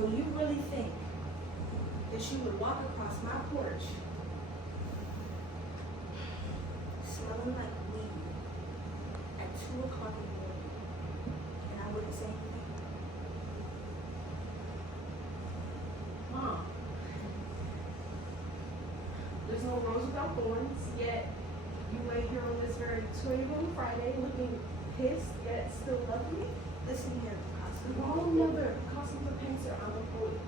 So you really think that you would walk across my porch smelling like weed at 2 o'clock in the morning and I wouldn't say anything? Mom, there's no rose without thorns, yet you lay here on this very 21 Friday looking pissed, yet still love me? Listen here, Costa. Wrong mother, Cosmo the painter, I'm a poet.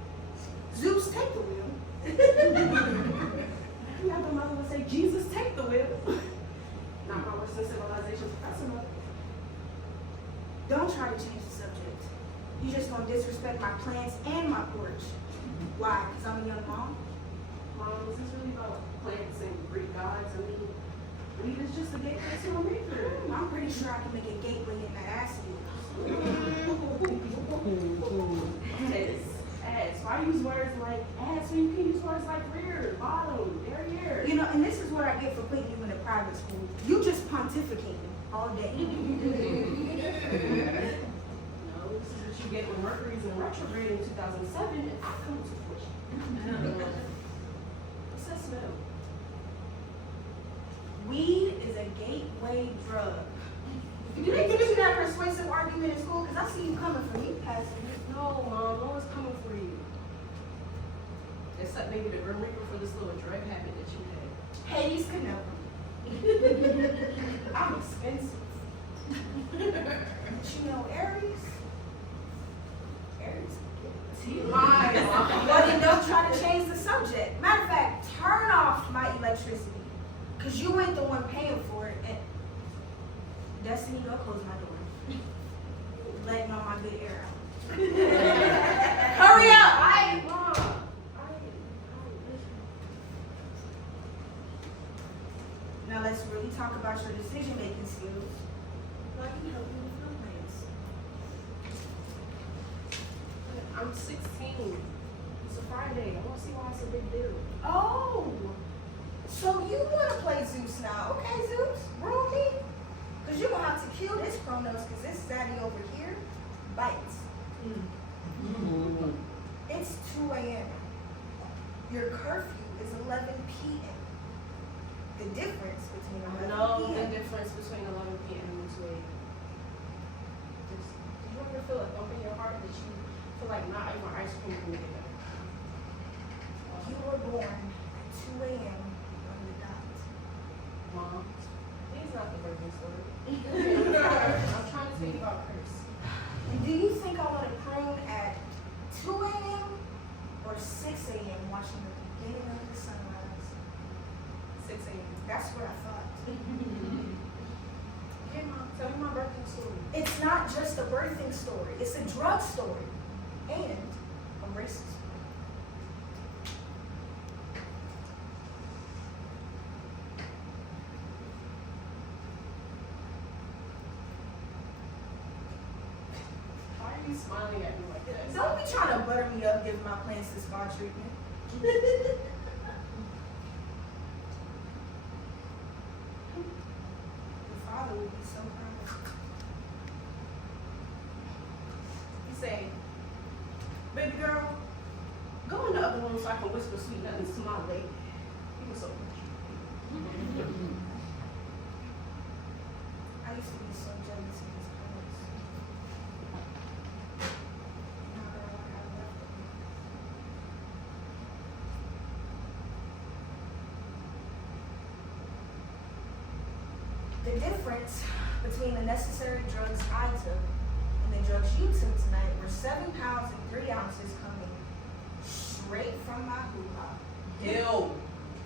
Zeus, take the wheel. You have a mother would say, Jesus, take the wheel. Not my Western civilization's professor mother. Don't try to change the subject. You just gonna disrespect my plants and my porch. Why? Because I'm a young mom? Mom, is this really about plants and Greek gods? I mean, weed is just a gateway to a maker. I'm pretty sure I can make a gateway in that ass of yours. Ass. Why use words like ass when you can use words like rear, bottom, derriere? You know, and this is what I get for putting you in a private school. You just pontificating all day. No, this is what you get when Mercury's in retrograde in 2007 and I come to fruition. What's that smell? Weed is a gateway drug. Do they give you that persuasive argument in school? Because I see you coming for me, passing. No, Mom, no one's coming for you. Except maybe the Grim Reaper for this little drug habit that you had. Hades could never. I'm expensive. But you know, Aries. Hi, Well, then don't try to change the subject. Matter of fact, turn off my electricity. Because you ain't the one paying for it. And Destiny, go close my door. Letting all my good air out. Hurry up! Mom. Now let's really talk about your decision-making skills. So I can help you with your plans. I'm 16. It's a Friday. I want to see why it's a big deal. Oh, so you want to play Zeus now? Okay, Zeus, roll me. Because you're going to have to kill this Chronos because this zaddy over here bites. It's 2 a.m. Your curfew is 11 p.m. The difference between 11 No, p.m. the difference between 11 p.m. and 2 a.m. Did you ever feel a thump in your heart that you feel like not even ice cream can get better? You were born at 2 a.m. on the dot. Mom, please not the birthday story. I'm trying to tell you about curse. And do you think I want to prune at 2 a.m. or 6 a.m. watching the beginning of the sunrise? 6 a.m. That's what I thought. Okay, Mom, tell me my birthday story. It's not just a birthing story. It's a drug story and a racist story. Why are you smiling at me like that? Don't be trying to butter me up giving my plants this spa treatment. Your father would be so proud. You say, baby girl, go in the other room so I can whisper sweet nothings to my lady. He was so I used to be so jealous of his plants. Now that I have left them. The difference between the necessary drugs I took and the drugs you took tonight were 7 pounds and 3 ounces coming straight from my hoo-ha. Ew.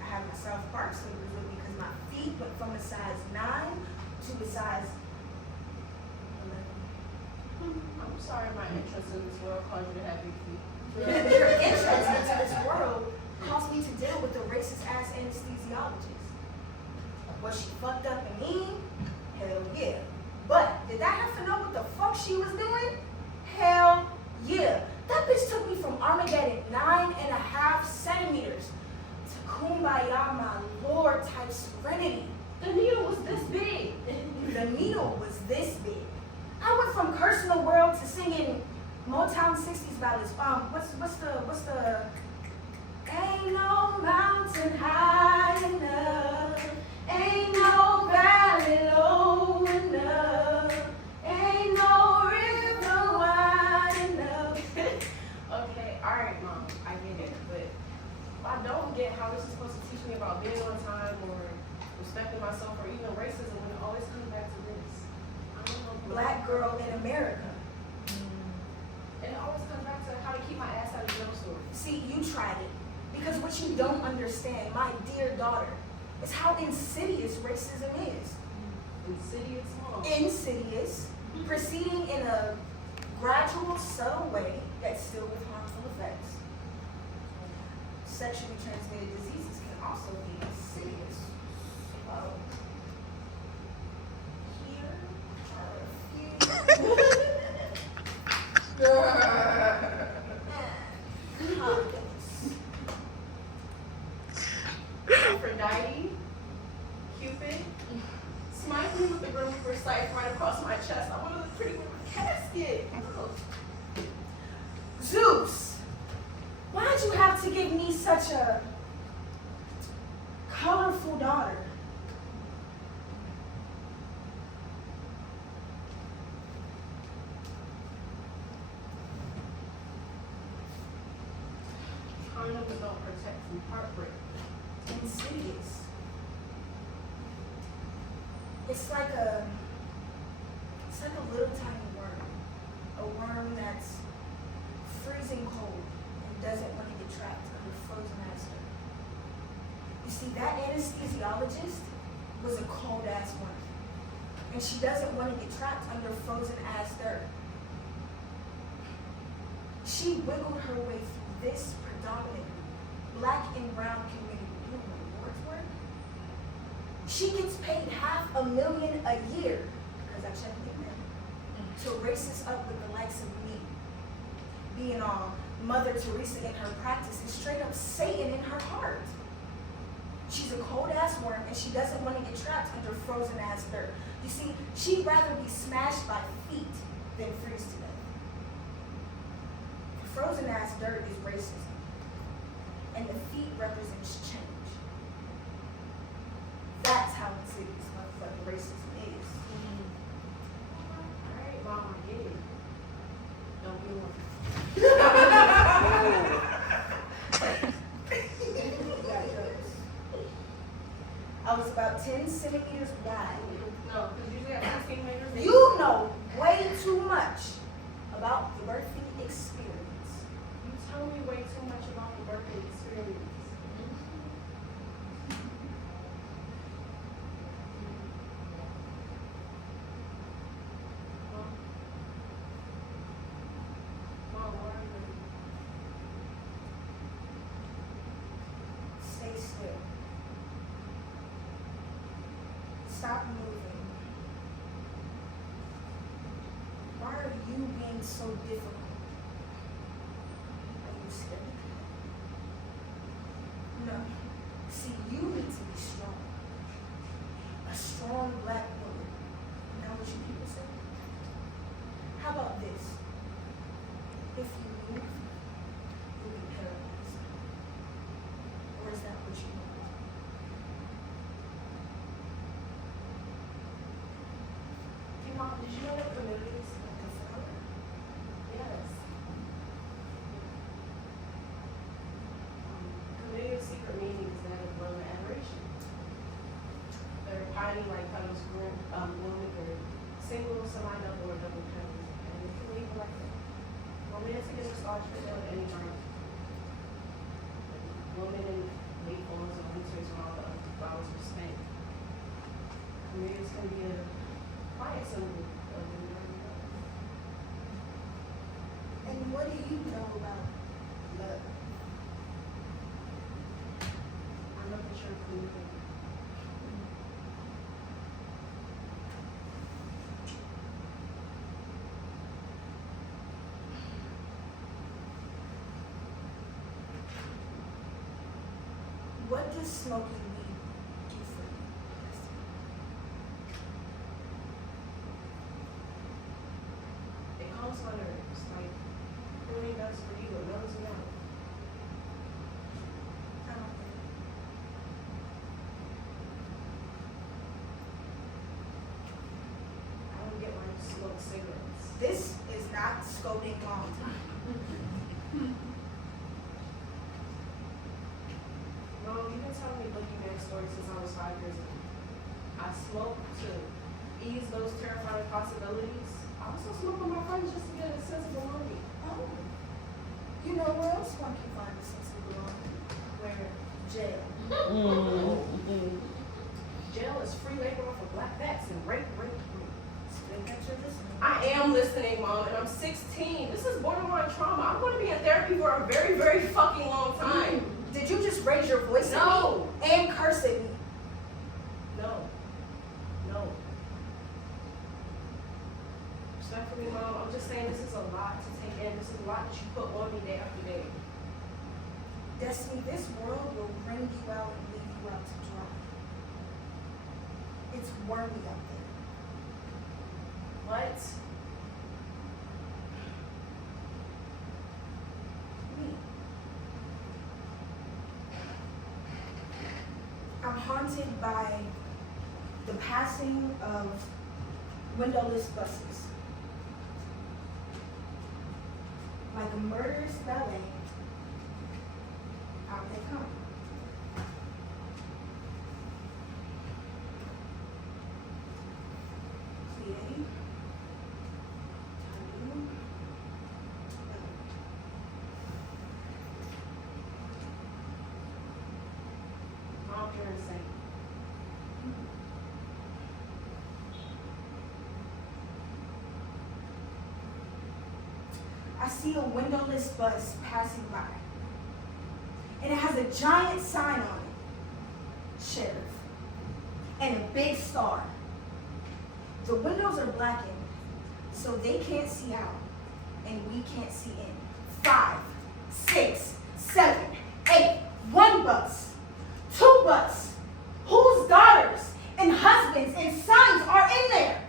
I have my South Park slippers with me because my feet went from a size 9 to a size 11. I'm sorry my interest in this world caused you to have big feet. Your interest into this world caused me to deal with the racist ass anesthesiologist. Was she fucked up and mean? Hell yeah. But did that have to know what the fuck she was doing? Hell yeah. That bitch took me from Armageddon 9.5 centimeters to Kumbaya, my lord type serenity. The needle was this big. The needle was this big. I went from cursing the world to singing Motown 60s ballads. What's the ain't no mountain high enough, ain't no valley low enough, ain't no river wide enough. Okay, alright, Mom, I get it, but I don't get how this is supposed to teach me about being on time or respecting myself or even racism when it always comes back to this. I don't know. Black girl in America. And it always comes back to how to keep my ass out of jail story. See, you tried it. Because what you don't understand, my dear daughter, is how insidious racism is. Insidious, Mom. Insidious, proceeding in a gradual, subtle way, yet still with harmful effects. Sexually transmitted diseases can also be insidious. So, here are a few. Aphrodite, Cupid, smite me with the room for sight right across my chest. I want to look pretty with my casket. Zeus, why'd you have to give me such a colorful daughter? Condoms don't protect from heartbreak. Insidious. It's like a little tiny worm. A worm that's freezing cold and doesn't want to get trapped under frozen ass dirt. You see, that anesthesiologist was a cold ass worm. And she doesn't want to get trapped under frozen ass dirt. She wiggled her way through this predominantly Black and brown community. You know what awards work? She gets paid $500,000 a year, because I checked it in, to race us up with the likes of me. Being all Mother Teresa in her practice and straight up Satan in her heart. She's a cold ass worm and she doesn't want to get trapped under frozen ass dirt. You see, she'd rather be smashed by feet than freeze to death. Frozen ass dirt is racism. And the feet represents change. That's how insidious motherfucking racism is. Alright, Mom, I get it. Don't be one. I was about 10 centimeters wide. No, because usually I have 16 meters. You know way too much about the birthing experience. You tell me way too much about the birthday experience. Mom, what are you doing? Stay still. Stop moving. Why are you being so difficult? Are you scared? No. See, you need to be strong. A strong black woman. You know what you people say? How about this? If you move, you'll be paralyzed. Or is that what you want? Hey, Mom, did you know that camellias like a flower? Yes. Camellia's secret meaning is that of love and adoration. They're tiny, like petals, blooming, or single, semi-double, or double petals, and it can leave like that. Romantic and nostalgic at any time. Women in late falls or winters when all the other flowers are spent. Camellias can be a quiet symbol of enduring love. And what do you know about love? I'm not sure if we can. What does smoking weed do for you? It calms my nerves. Like, Who ain't best for you? It knows me out. I don't think. I don't get why you smoke cigarettes. This is not scolding long time. Mom, you've been telling me boogeyman stories since I was 5 years old. I smoke to ease those terrifying possibilities. I also smoke with my friends just to get a sense of belonging. Oh. You know where else one can find a sense of belonging? Where Jail. jail is free labor for black bats and rape. Explain that you're listening. I am listening, Mom, and I'm 16. This is borderline trauma. I'm going to be in therapy for a very, very fucking long time. Did you just raise your voice No. at me and curse at me? No. Respectfully, Mom, I'm just saying this is a lot to take in. This is a lot that you put on me day after day. Destiny, this world will bring you out and leave you out to dry. It's wormy out there. What? Me. I'm haunted by the passing of windowless buses. Like a murderous ballet, out they come. Create, turn, Mom, you're insane. I see a windowless bus passing by, and it has a giant sign on it, Sheriff, and a big star. The windows are blackened, so they can't see out, and we can't see in. 5, 6, 7, 8, 1 bus, 2 bus, whose daughters and husbands and sons are in there?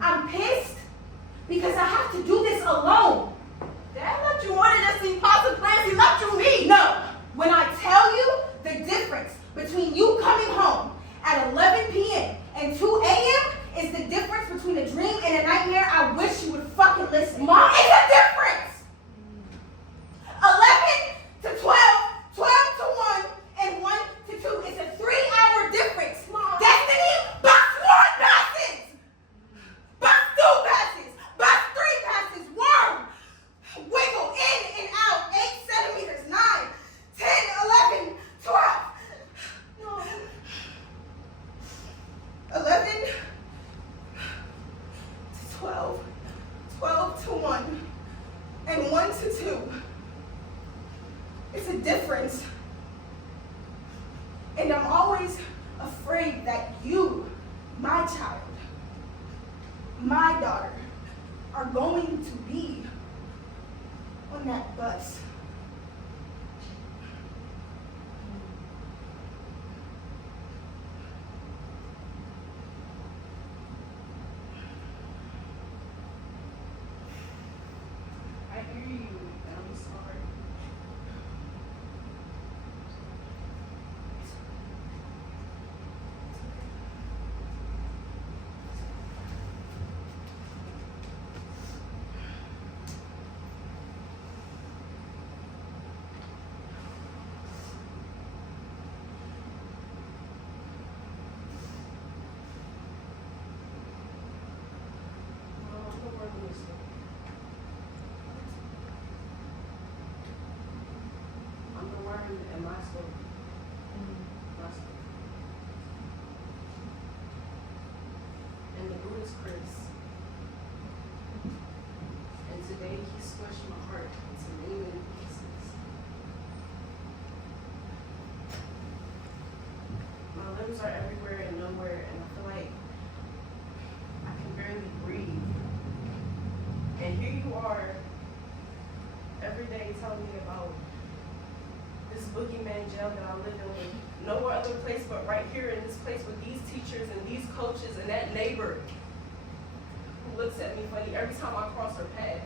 I'm pissed because I have to do this alone. Dad left you more than just the impossible plans. He left you me. No, when I tell you the difference between you coming home at 11 p.m. and 2 a.m. is the difference between a dream and a nightmare, I wish you would fucking listen. Mom, it's a difference. 11 to 12, 12 to 1, and 1 to 2. It's a 3-hour difference. Mom. Destiny, bus 1 passes. Bus 2 passes. Bus 3 passes. Worm. Wiggle in and out. 8 centimeters. 9, 10, 11, 12. No. 11 to 12. 12 to 1. And 1 to 2. It's a difference. And I'm always afraid that you, my child, my daughter, are going to be on that bus. I hear you, and I'm sorry. Mom, I'm the word in this story. I'm the worm in my story. My story. And the Buddha's Chris. And today he squished my heart into many, many pieces. My limbs are everywhere and nowhere, and I feel like I can barely breathe. And here you are, every day telling me about this boogeyman jail that I live in with no other place but right here in this place with these teachers and these coaches and that neighbor who looks at me funny every time I cross her path.